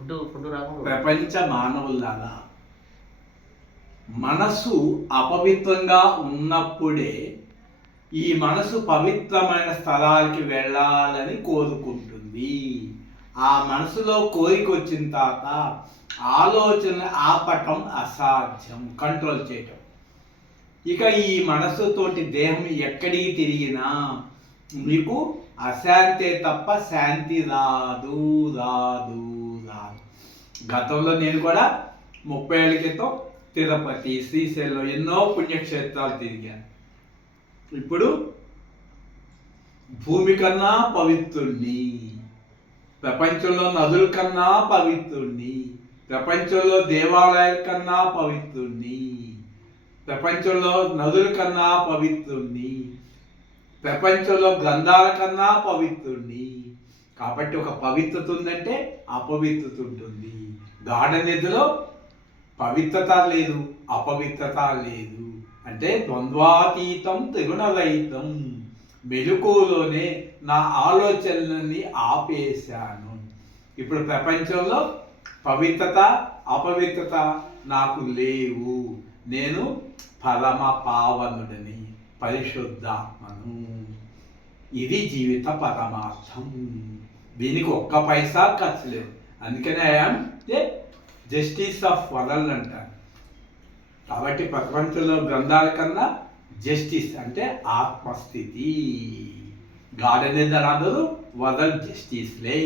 Food రాకుండా ప్రపంచ మానవులాగా మనసు అపవిత్రంగా ఉన్నప్పుడే ఈ మనసు పవిత్రమైన స్థలానికి వెళ్ళాలని కోరుకుంటుంది. ఆ మనసులో కోరిక వచ్చిన తర్వాత ఆలోచన ఆపటం అసాధ్యం, కంట్రోల్ చేయటం. ఇక ఈ మనసుతోటి దేహం ఎక్కడికి తిరిగినా మీకు అశాంతే తప్ప శాంతి రాదు రాదు రాదు. గతంలో నేను కూడా 30 ఏళ్ళ క్రితం తిరుపతి, శ్రీశైలం ఎన్నో పుణ్యక్షేత్రాలు తిరిగాను. ఇప్పుడు భూమి కన్నా పవిత్రుణ్ణి, ప్రపంచంలో నదుల కన్నా పవిత్రుణ్ణి, ప్రపంచంలో దేవాలయాల కన్నా పవిత్రుణ్ణి, ప్రపంచంలో నదుల కన్నా పవిత్రుణ్ణి, ప్రపంచంలో గ్రంథాల కన్నా పవిత్రుణ్ణి. కాబట్టి ఒక పవిత్రత ఉందంటే అపవిత్రత ఉంటుంది. గాఢ నిద్రలో పవిత్రత లేదు, అపవిత్రత లేదు. అంటే ద్వంద్వాతీతం త్రిగుణరహితం. మెలకువలోనే నా ఆలోచనలని ఆపేశాను. ఇప్పుడు ప్రపంచంలో పవిత్రత అపవిత్రత నాకు లేవు. నేను పరమ పావనుడిని, పరిశుద్ధాత్మను. ఇది జీవిత పరమార్థం. దీనికి ఒక్క పైసా ఖర్చు లేదు. అందుకనే ఐఎమ్ జస్టిస్ ఆఫ్ వరల్డ్ అంటారు. కాబట్టి ప్రపంచంలో గ్రంథాల కన్నా జస్టిస్ అంటే ఆత్మస్థితి. గాడ్ అనేది అందరూ వరల్డ్ జస్టిస్లే.